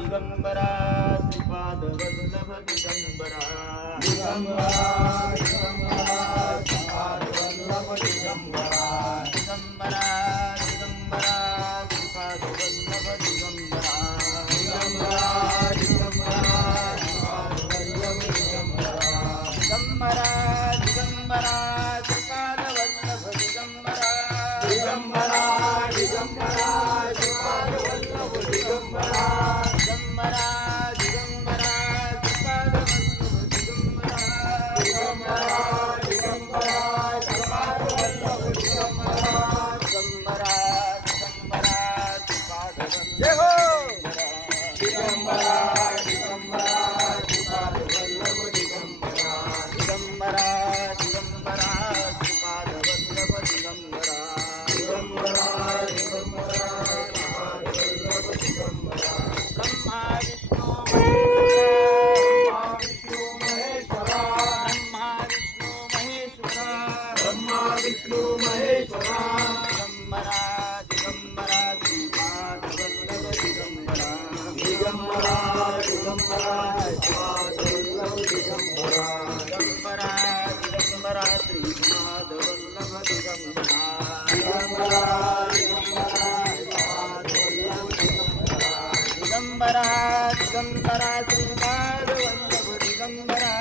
दिगंबरा श्रीपाद वल्लभ दिगंबरा दिगंबरा दिगंबरा श्रीपाद वल्लभ दिगंबरा दिगंबरा दिगंबरा श्रीपाद वल्लभ दिगंबरा दिगंबरा दिगंबरा श्रीपाद वल्लभ दिगंबरा दिगंबरा दिगंबरा श्रीपाद वल्लभ दिगंबरा दिगंबरा दिगंबरा श्रीपाद वल्लभ दिगंबरा दिगंबरा दिगंबरा श्रीपाद वल्लभ दिगंबरा दिगंबरा दिगंबरा श्रीपाद वल्लभ दिगंबरा दिगंबरा दिगंबरा श्रीपाद जय हो दिगंबरा दिगंबरा श्रीपाद वल्लभ दिगंबरा दिगंबरा दिगंबरा श्रीपाद वल्लभ दिगंबरा दिगंबरा दिगंबरा श्रीपाद वल्लभ दिगंबरा ब्रह्मा विष्णु महेश्वरा ब्रह्मा विष्णु महेश्वरा ब्रह्मा विष्णु महेश्वरा दिगंबरा दिगंबरा श्रीपाद वल्लभ दिगंबरा दिगंबरा दिगंबरा श्रीपाद वल्लभ दिगंबरा दिगंबरा दिगंबरा श्रीपाद वल्लभ दिगंबरा दिगंबरा दिगंबरा श्रीपाद वल्लभ दिगंबरा दिगंबरा दिगंबरा श्रीपाद वल्लभ दिगंबरा